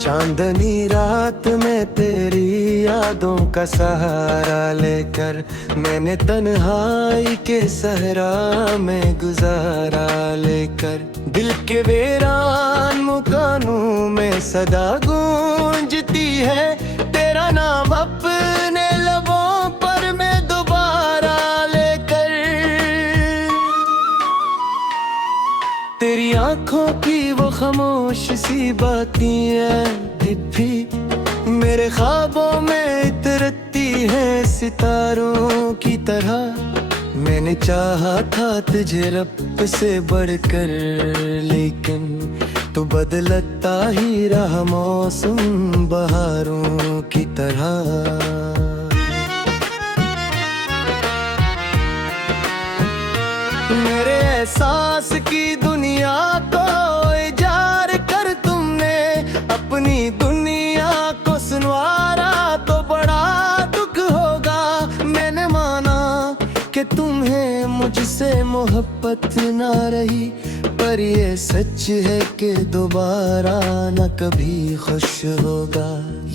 चांदनी रात में तेरी यादों का सहारा लेकर मैंने तन्हाई के सहरा में गुजारा लेकर दिल के वीरान मकानों में सदा गूंजती है तेरा नाम अपने लबों पर मैं दोबारा लेकर। तेरी आंखों की वो खामोश सी बातें भी मेरे ख्वाबों में इतरती हैं सितारों की तरह। मैंने चाहा था तुझे रब से बढ़कर लेकिन तू बदलता ही रहा मौसम बहारों की तरह। मेरे एहसास की दुनिया को इजार कर तुमने अपनी दुनिया को सुनवारा तो बड़ा दुख होगा। मैंने माना कि तुम्हें मुझसे मोहब्बत ना रही पर ये सच है कि दोबारा न कभी खुश होगा।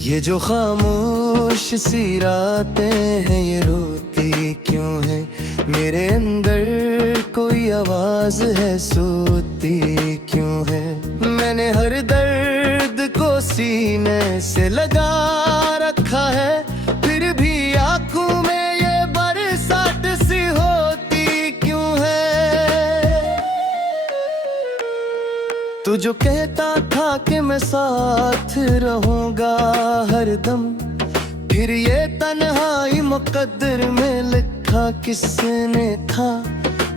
ये जो खामोश सी रातें हैं ये रोती क्यों है मेरे अंदर कोई आवाज है सोती क्यों है। मैंने हर दर्द को सीने से लगा रखा है फिर भी आंखों में ये बरसात सी होती क्यों है। तू जो कहता था कि मैं साथ रहूंगा हरदम फिर ये तन्हाई मुकद्दर में लिखा किसने था।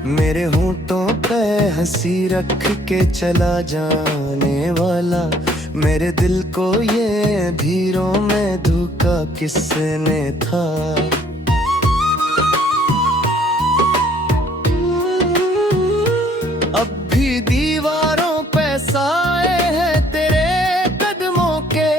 मेरे होंठों पे हंसी रख के चला जाने वाला मेरे दिल को ये धीरों में धोखा किसने था। अब भी दीवारों पे साए हैं तेरे कदमों के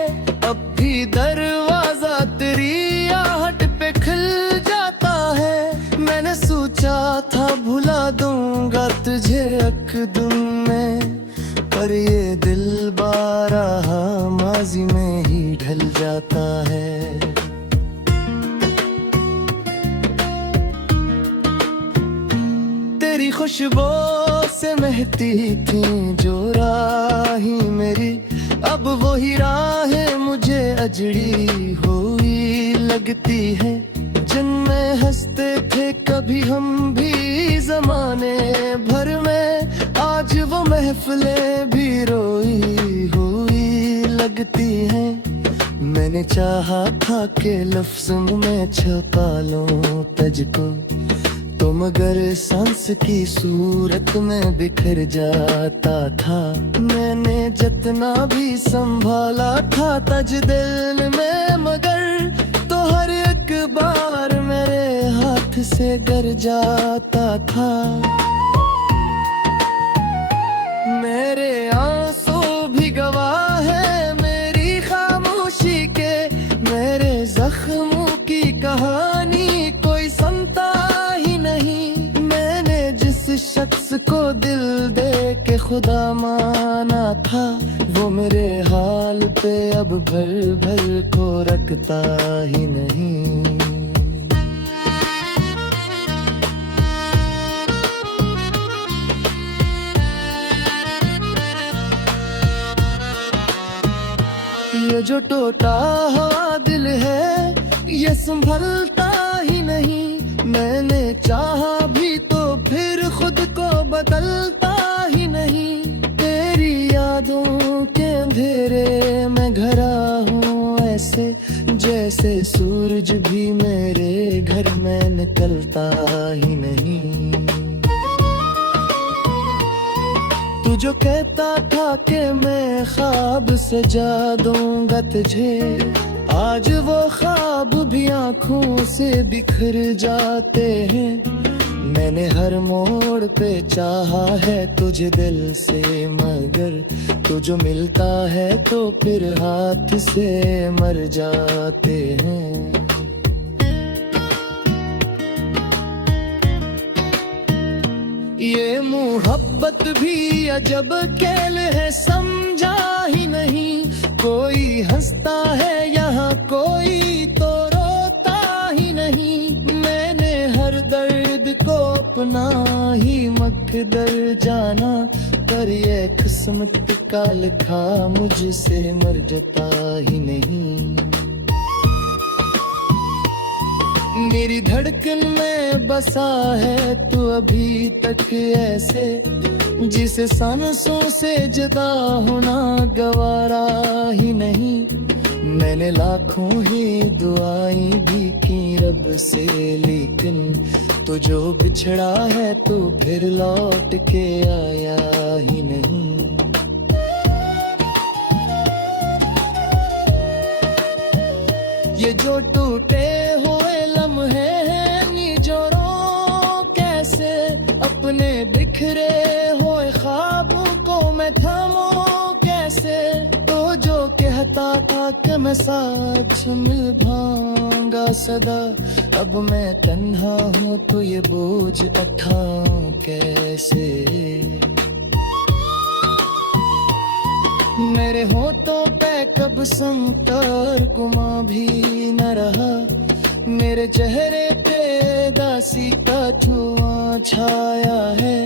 अब भी दरवाजा तेरी आहट पे खिल जाता है। मैंने सोचा था भुला दूंगा तुझे अकदम में पर ये दिल बारहा माजी में ही ढल जाता है। तेरी खुशबू से महती थी जो राही मेरी अब वही राहें मुझे अजड़ी हुई लगती है। जिनमें हंसते थे कभी हम भी जमाने भर में आज वो महफिलें भी रोई हुई लगती हैं। मैंने चाहा था कि लफ्ज़ों में छुपा लूं तुझको तो मगर सांस की सूरत में बिखर जाता था। मैंने जितना भी संभाला था तज दिल में मगर तो हर एक बार मेरे हाथ से गिर जाता था। मेरे आंसू भी गवाह है मेरी खामोशी के मेरे जख्मों की कहानी कोई सुनता ही नहीं। मैंने जिस शख्स को दिल दे के खुदा माना था वो मेरे हाल पे अब भर भर को रखता ही नहीं। ये जो टूटा हुआ दिल है ये संभलता ही नहीं। मैंने चाहा भी तो फिर खुद को बदलता ही नहीं। तेरी यादों के अंधेरे में घरा हूँ ऐसे जैसे सूरज भी मेरे घर में निकलता ही नहीं। तू जो कहता था कि मैं ख्वाब सजा दूंगा तुझे आज वो ख्वाब भी आंखों से बिखर जाते हैं। मैंने हर मोड़ पे चाहा है तुझे दिल से मगर तू जो मिलता है तो फिर हाथ से मर जाते हैं। ये मोहब्बत भी अजब खेल है समझा ही नहीं। कोई हंसता है यहाँ, कोई तो रोता ही नहीं। मैंने हर दर्द को अपना ही मकदर जाना, पर ये किस्मत का लिखा मुझसे मर जाता ही नहीं। मेरी धड़कन में बसा है तू अभी तक ऐसे, जिसे सांसों से जुदा होना गवारा ही नहीं। मैंने लाखों ही दुआएं भी की रब से, लेकिन तो जो बिछड़ा है तो फिर लौट के आया ही नहीं। ये जो टूटे हुए लम्हे हैं निजोरों कैसे, अपने बिखरे हुए ख्वाबों को मैं थामूं कैसे। तो जो कहता था कि मैं साथ निभाऊंगा सदा, अब मैं तन्हा हूँ तो ये बोझ उठाऊं कैसे। मेरे होठों पे कब संकर गुमा भी न रहा, मेरे चेहरे पे दासी का धुआं छाया है।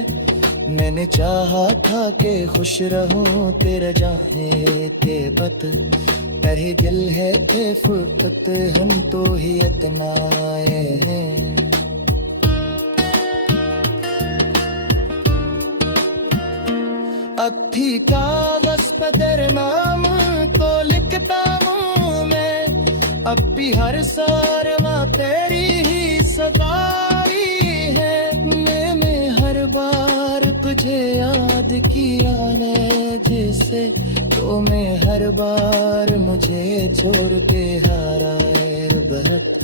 मैंने चाहा था कि खुश रहूं तेरा जाने के पत, तेरे दिल है थे फुर्सत हम तो ही इतना हैं। अथी कागज पे तेरे नाम को लिखता हूँ मैं, अब भी हर सारवा तेरी ही सताई है। मैंने हर बार तुझे याद किया है जैसे, तो मैं हर बार मुझे छोड़ के हारा है बहुत।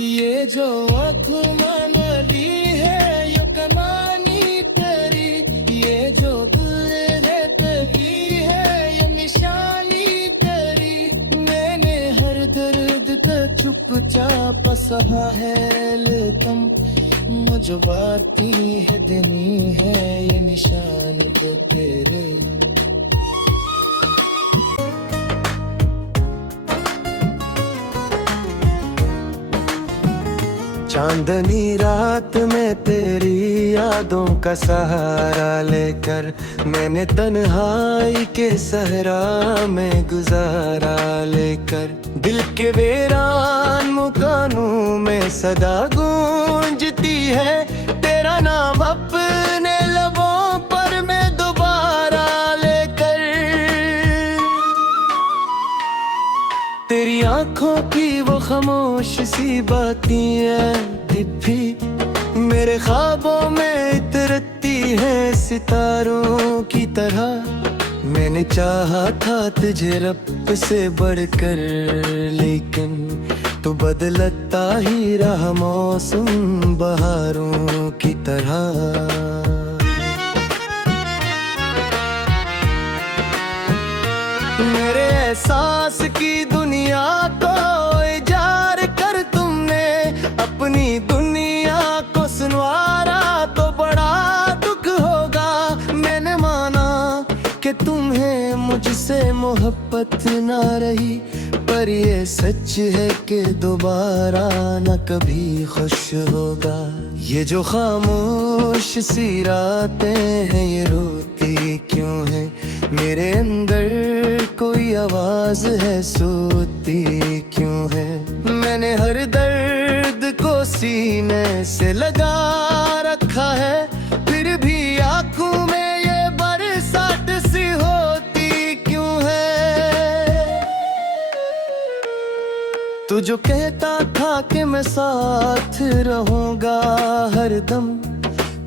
ये जो आँखों मनली है ये कमानी तेरी, ये जो दिल है तेरी है ये निशानी तेरी। मैंने हर दर्द तो चुपचाप सहा है, लेकिन मुझे बाती है देनी है ये निशानी तेरे। चांदनी रात में तेरी यादों का सहारा लेकर, मैंने तन्हाई के सहरा में गुजारा लेकर। दिल के वीरान मकानों में सदा गूंजती है तेरा नाम अपने लबों पर मैं दोबारा लेकर। तेरी आंखों की वो खामोश सी बातें भी मेरे ख्वाबों में इतरती है सितारों की तरह। मैंने चाहा था तुझे रब से बढ़कर, लेकिन तू बदलता ही रहा मौसम बहारों की तरह। मेरे एहसास की दुनिया को इजार कर तुमने, अपनी दुनिया को सुनवारा तो बड़ा दुख होगा। मैंने माना कि तुम्हें मुझसे मोहब्बत ना रही, पर ये सच है कि दोबारा न कभी खुश होगा। ये जो खामोश सी रातें हैं ये रोती क्यों है, मेरे अंदर कोई आवाज है सोती क्यों है। मैंने हर दर्द को सीने से लगा रखा है, फिर भी आंखों में ये बरसात सी होती क्यों है। तू जो कहता था कि मैं साथ रहूंगा हरदम,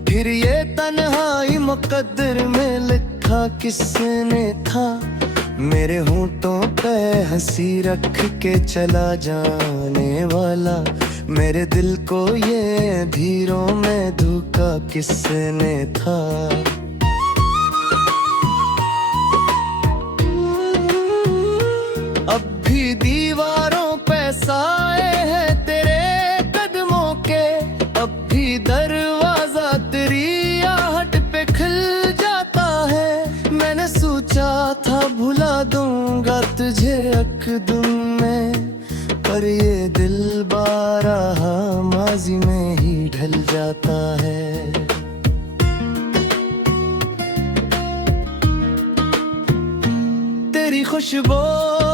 फिर ये तन्हाई मुकद्दर में लिखा किसने था। मेरे होंठों पे हंसी रख के चला जाने वाला, मेरे दिल को ये धीरों में धोखा किसने था। अब भी दीवारों पे साए हैं तेरे कदमों के, अब भी दरवाजा तेरी आहट पे यकदम में, पर ये दिल बारहा माजी में ही ढल जाता है। तेरी खुशबू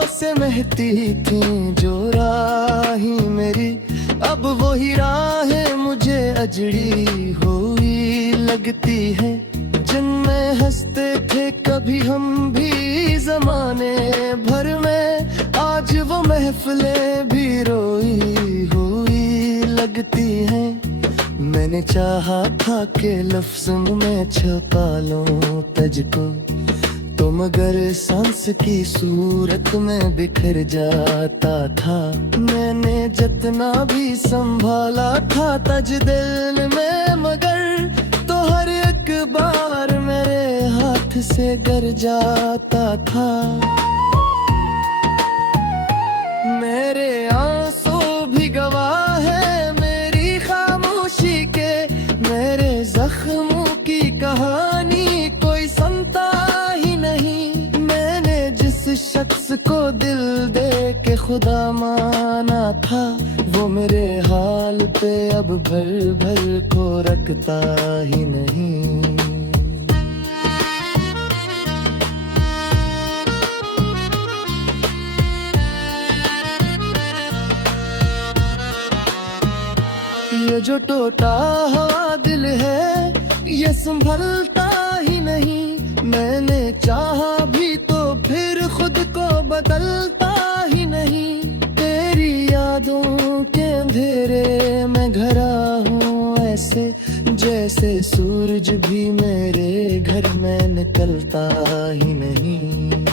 से महती थी जो राही मेरी, अब वही राहें मुझे अजड़ी हुई लगती है। जिनमें हंसते थे कभी हम भी जमाने भर में, आज वो महफिलें भी रोई हुई लगती हैं। मैंने चाहा था कि लफ्ज़ों में छुपा लूं तुझको, तो मगर सांस की सूरत में बिखर जाता था। मैंने जितना भी संभाला था तज दिल में, मगर तो हर एक बार मेरे हाथ से गिर जाता था। मेरे आंसू भी गवाह है मेरी खामोशी के, मेरे जख्मों की कहानी कोई सुनता ही नहीं। मैंने जिस शख्स को दिल दे के खुदा माना था, वो मेरे हाल पे अब भर भर को रखता ही नहीं। ये जो टूटा हुआ दिल है ये संभलता ही नहीं। मैंने चाहा भी तो फिर खुद को बदलता ही नहीं। तेरी यादों के अंधेरे में घरा हूँ ऐसे, जैसे सूरज भी मेरे घर में निकलता ही नहीं।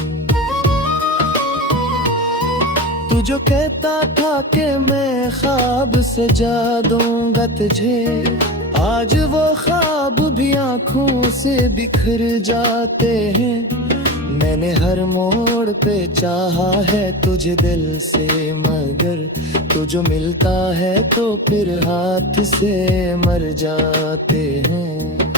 तू जो कहता था कि मैं ख्वाब सजा दूंगा तुझे, आज वो ख्वाब भी आंखों से बिखर जाते हैं। मैंने हर मोड़ पे चाहा है तुझे दिल से, मगर तू जो मिलता है तो फिर हाथ से मर जाते हैं।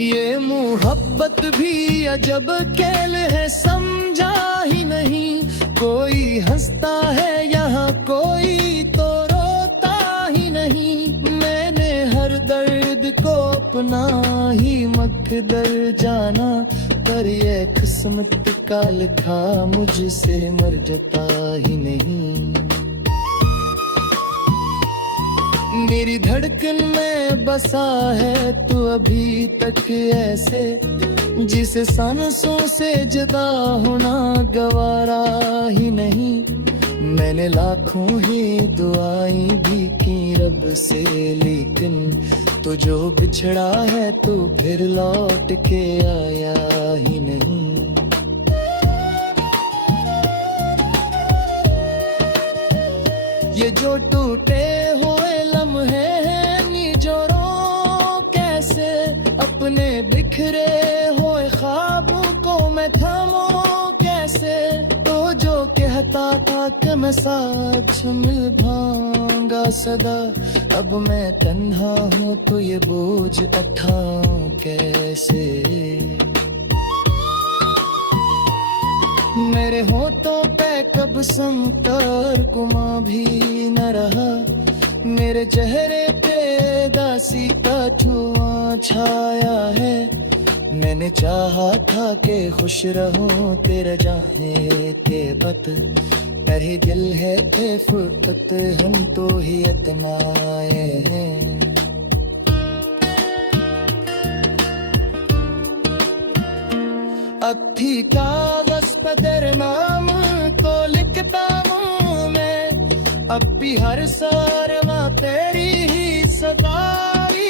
ये मोहब्बत भी अजब खेल है, समझा ही नहीं। कोई हंसता है यहाँ कोई तो रोता ही नहीं। मैंने हर दर्द को अपना ही मकदर जाना, पर ये किस्मत का लिखा मुझसे मर जाता ही नहीं। मेरी धड़कन में बसा है तू अभी तक ऐसे, जिसे सांसों से जुदा होना गवारा ही नहीं। मैंने लाखों ही दुआएं भी की रब से, लेकिन तो जो बिछड़ा है तू फिर लौट के आया ही नहीं। ये जो टूटे हुए लम्हे हैं निजोरों कैसे, अपने बिखरे हुए ख्वाबों को मैं थामूं कैसे। तो जो कहता था कि मैं साथ निभाऊंगा सदा, अब मैं तन्हा हूँ तो ये बोझ उठाऊं कैसे। मेरे होठों पे कब संकर गुमा भी न रहा, मेरे चेहरे पे दासी का धुआं छाया है। मैंने चाहा था कि खुश रहूं तेरे जाने के बाद, तेरे दिल है थे फुर्सत हम तो ही इतना हैं। अब थी कागज पे तेरे नाम को लिखता हूँ मैं, अब भी हर सारमा तेरी ही सताई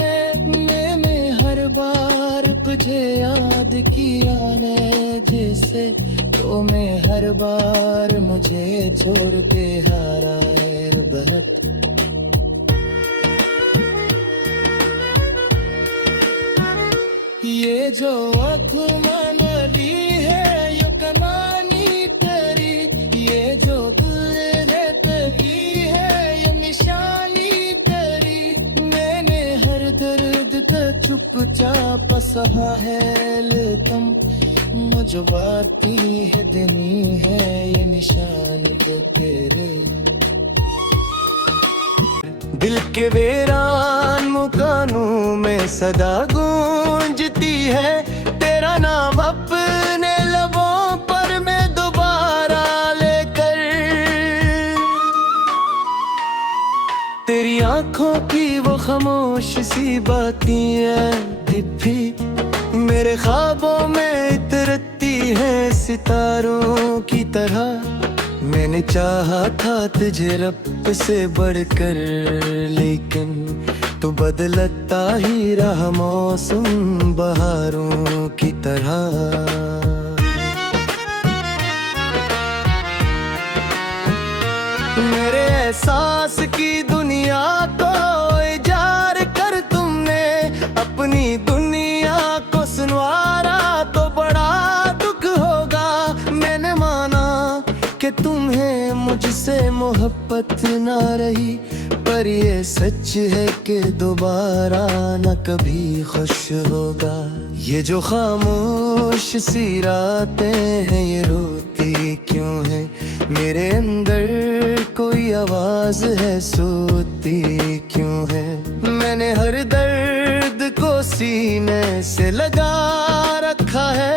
है। मैंने हर बार तुझे याद किया ने जैसे, तो मैं हर बार मुझे छोड़ के हारा है बहुत। ये जो आँखों ली है ये कमानी तेरी, ये जो दिल तेरी है ये निशानी तेरी। मैंने हर दर्द तो चुप चाप सहा है लेतम मुझ बाती है देनी है ये निशान तेरे दिल के वीरान मुकानों में सदा गूंजती है तेरा नाम अपने लबों पर मैं दोबारा लेकर तेरी आंखों की वो खामोश सी बातें भी मेरे ख्वाबों में इतरती है सितारों की तरह मैंने चाहा था तुझे रब से बढ़कर लेकिन तू बदलता ही रहा मौसम बहारों की तरह मेरे एहसास की दुनिया को इजार कर तुमने अपनी दुनिया को सुनवारा तो बड़ा दुख होगा मैंने माना कि तुम्हें मुझसे मोहब्बत ना रही पर ये सच है कि दोबारा न कभी खुश होगा ये जो खामोश सी रातें हैं ये रोती क्यों है मेरे अंदर कोई आवाज है सोती क्यों है मैंने हर दर्द को सीने से लगा रखा है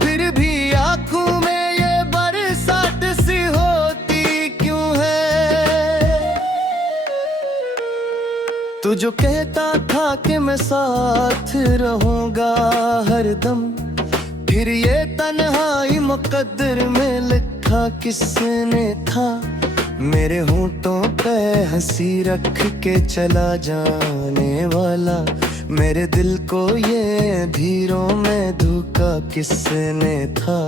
फिर भी आंखों में ये बरसात सी होती क्यों है तू जो कहता था कि मैं साथ रहूंगा हरदम फिर ये तन्हाई मुकद्दर में लिखा किसने था मेरे होंठों पे हंसी रख के चला जाने वाला मेरे दिल को ये धीरों में धोखा किसने था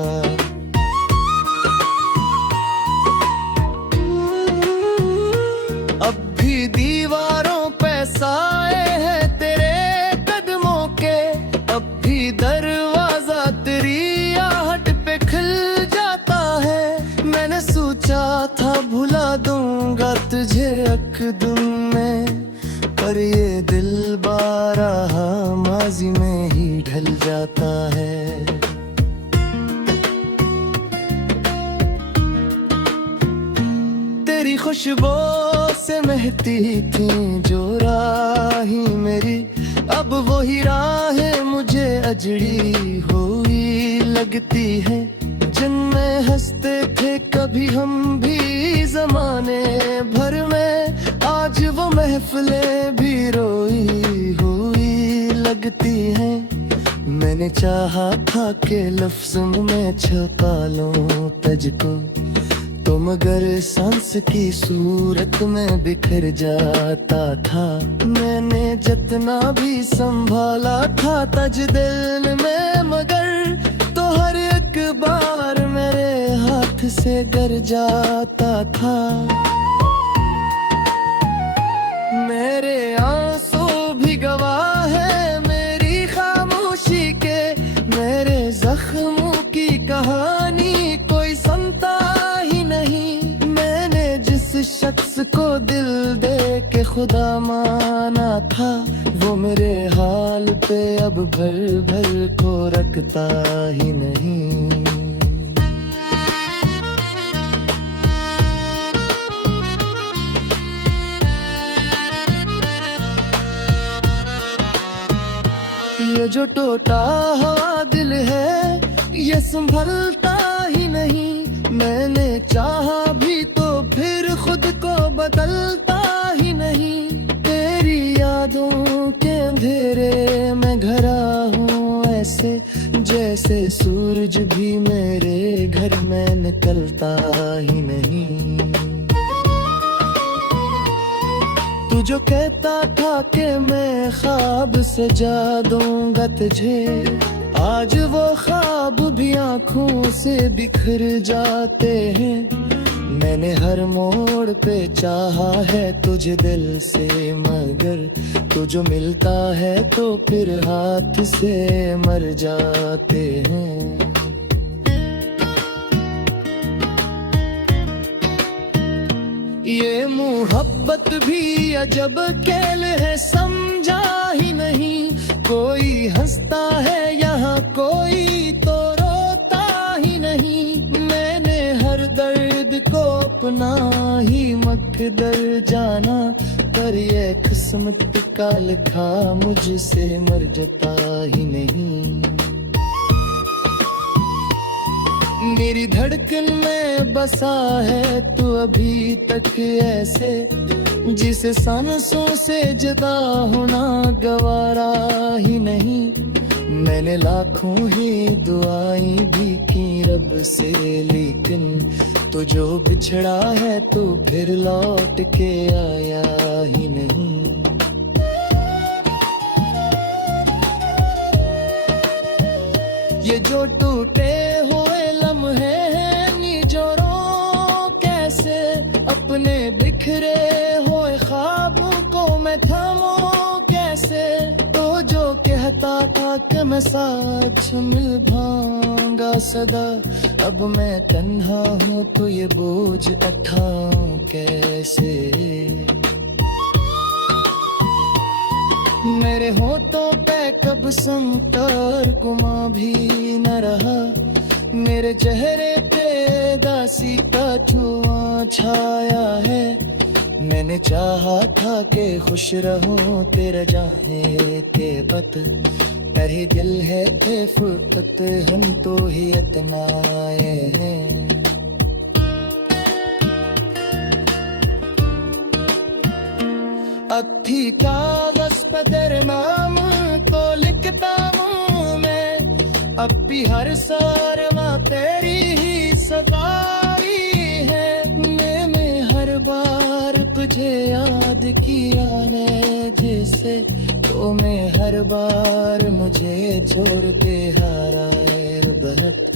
अब भी दीवारों पे साए हैं तेरे कदमों के अब भी दरवाजा तेरी आहट पे खिल जाता है मैंने सोचा था भुला दूंगा तुझे अकदम में पर ये दिल बारहा माजी में ही ढल जाता है तेरी खुशबू से महती थी जो राही मेरी अब वही राहें मुझे अजड़ी हुई लगती है जिनमें हंसते थे कभी हम भी जमाने भर में आज वो महफिलें भी रोई हुई लगती हैं मैंने चाहा था कि लफ्ज़ों में छुपा लूं तुझको तो मगर सांस की सूरत में बिखर जाता था मैंने जितना भी संभाला था तज दिल में मगर तो हर एक बार मेरे हाथ से गिर जाता था मेरे आंसू भी गवाह है मेरी खामोशी के मेरे जख्मों की कहानी कोई सुनता ही नहीं मैंने जिस शख्स को दिल दे के खुदा माना था वो मेरे हाल पे अब भर भर को रखता ही नहीं ये जो टूटा हुआ दिल है ये संभलता ही नहीं मैंने चाहा भी तो फिर खुद को बदलता ही नहीं तेरी यादों के अंधेरे में घरा हूँ ऐसे जैसे सूरज भी मेरे घर में निकलता ही नहीं तू जो कहता था कि मैं ख्वाब सजा दूंगा तुझे आज वो ख्वाब भी आंखों से बिखर जाते हैं मैंने हर मोड़ पे चाहा है तुझे दिल से मगर तू जो मिलता है तो फिर हाथ से मर जाते हैं ये मोहब्बत भी अजब खेल है समझा ही नहीं कोई हंसता है यहाँ, कोई तो रोता ही नहीं। मैंने हर दर्द को अपना ही मकदर जाना, पर ये किस्मत का लिखा मुझसे मर जाता ही नहीं। मेरी धड़कन में बसा है तू अभी तक ऐसे, जिसे सांसों से जुदा होना गवारा ही नहीं। मैंने लाखों ही दुआएं भी की रब से, लेकिन तो जो बिछड़ा है तो फिर लौट के आया ही नहीं। ये जो टूटे हुए लम्हे हैं निजोरों कैसे, अपने बिखरे हुए ख्वाबों को मैं थामूं कैसे। तो जो कहता था कि मैं साथ निभाऊंगा सदा, अब मैं तन्हा हूँ तो ये बोझ उठाऊं कैसे। मेरे होठों पे कब संकर गुमा भी न रहा, मेरे चेहरे पे दासी का धुआं छाया है। मैंने चाहा था कि खुश रहूं तेरे जाने के बाद, तेरे दिल है थे फुर्सत हम तो ही इतना हैं। अथी कागज पे तेरे नाम को लिखता हूँ मैं, अब भी हर सारमा तेरी ही सताई है। मैंने हर बार तुझे याद किया ने जैसे, तो मैं हर बार मुझे छोड़ के हारा है बहुत।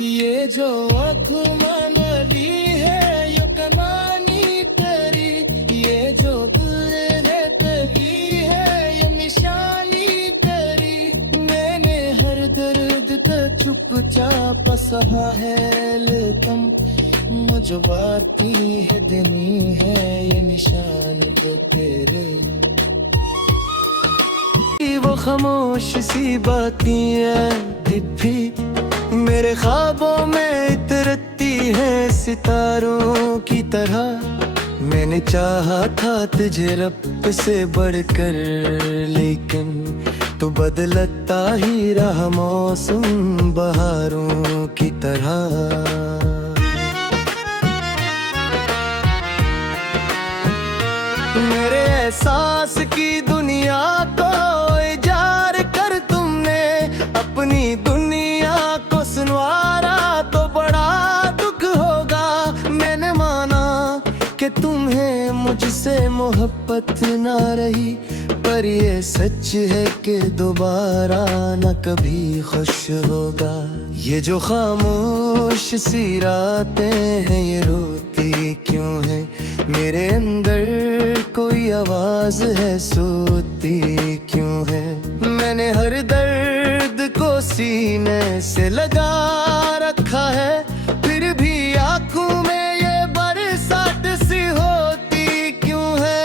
ये जो आँखों मनली है यो कमानी तेरी, ये जो दिल है तेरी है ये निशानी तेरी। मैंने हर दर्द तो चुपचाप सहा है, लेकिन मुझे बाती है देनी है ये निशान तो तेरे। वो खामोश सी बातें है भी मेरे ख्वाबों में इतरती है सितारों की तरह। मैंने चाहा था तुझे रब से बढ़कर, लेकिन तो बदलता ही रहा मौसम बहारों की तरह। मेरे एहसास की दुनिया को इजार कर तुमने, अपनी दुनिया को सुनवारा तो बड़ा दुख होगा। मैंने माना कि तुम्हें मुझसे मोहब्बत ना रही, पर ये सच है कि दोबारा न कभी खुश होगा। ये जो खामोश सी रातें हैं ये रोती क्यों है, मेरे अंदर कोई आवाज है सोती क्यों है। मैंने हर दर्द को सीने से लगा रखा है, फिर भी आंखों में ये बरसात सी होती क्यों है।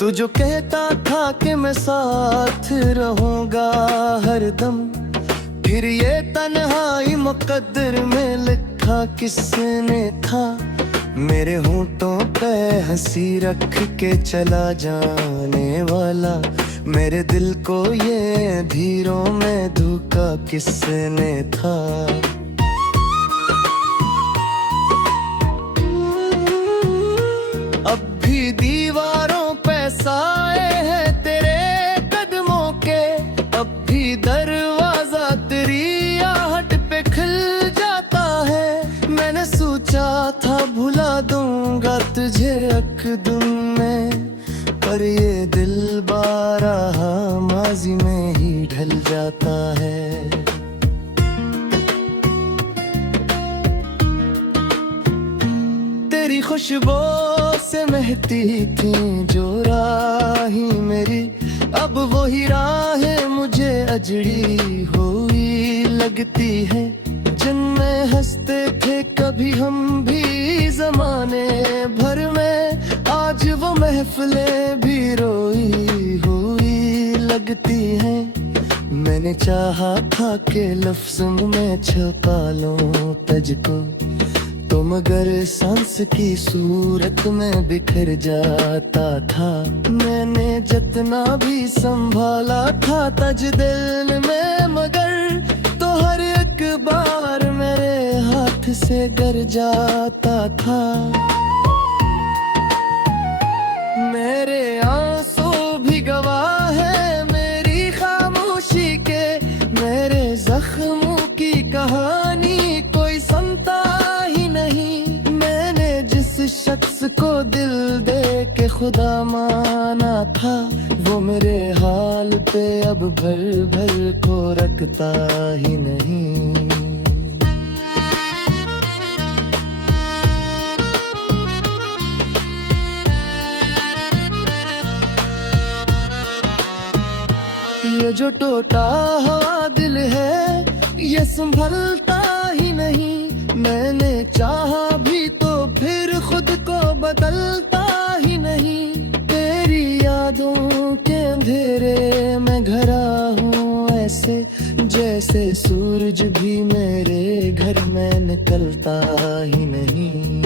तू जो कहता था कि मैं साथ रहूंगा हरदम, फिर ये तन्हाई मुकद्दर में लिखा किसने था। मेरे होंठों पे हंसी रख के चला जाने वाला, मेरे दिल को ये धीरों में धोखा किसने था। अब भी दीवारों पे साए हैं तेरे कदमों के, अब भी दरवाजा तेरी आहट पे खिल जाता है। मैंने सोचा था भुला दूंगा तुझे एकदम में, पर ये दिल बारहा माजी में ही ढल जाता है। तेरी खुशबू से महती थी जो राही मेरी, अब वही राह मुझे अजड़ी हुई लगती है। जिनमें हंसते थे कभी हम भी जमाने भर में, आज वो महफिलें भी रोई हुई लगती हैं। मैंने चाहा था कि लफ्ज़ों में छुपा लूं तुझको, तो मगर सांस की सूरत में बिखर जाता था। मैंने जितना भी संभाला था तज दिल में, मगर तो हर एक बार मेरे हाथ से गिर जाता था। मेरे आंसू भी गवाह है मेरी खामोशी के, मेरे जख्मों की कहानी कोई सुनता ही नहीं। मैंने जिस शख्स को दिल दे के खुदा माना था, वो मेरे हाल पे अब भर भर को रखता ही नहीं। ये जो टूटा हुआ दिल है ये संभलता ही नहीं। मैंने चाहा भी तो फिर खुद को बदलता ही नहीं। तेरी यादों के अंधेरे में घरा हूँ ऐसे, जैसे सूरज भी मेरे घर में निकलता ही नहीं।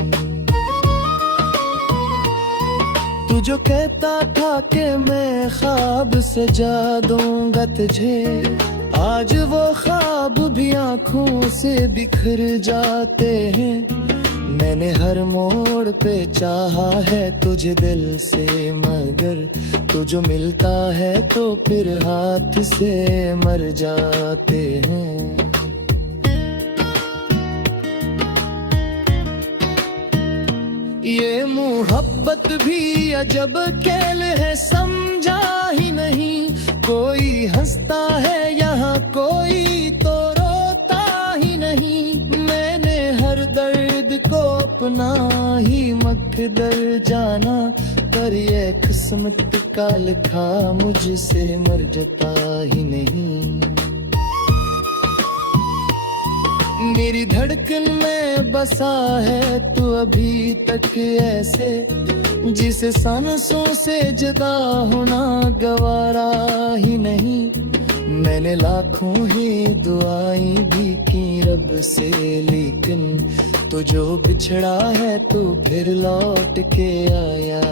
तू जो कहता था कि मैं ख्वाब सजा दूंगा तुझे, आज वो ख्वाब भी आंखों से बिखर जाते हैं। मैंने हर मोड़ पे चाहा है तुझे दिल से, मगर तू जो मिलता है तो फिर हाथ से मर जाते हैं। ये मोहब्बत भी अजब खेल है समझा ही नहीं। कोई हंसता है यहाँ कोई तो रोता ही नहीं। मैंने हर दर्द को अपना ही मकदर जाना, पर ये किस्मत का लिखा मुझसे मर जाता ही नहीं। मेरी धड़कन में बसा है तू अभी तक ऐसे, जिसे सांसों से जुदा होना गवारा ही नहीं। मैंने लाखों ही दुआएं भी की रब से, लेकिन तो जो बिछड़ा है तो फिर लौट के आया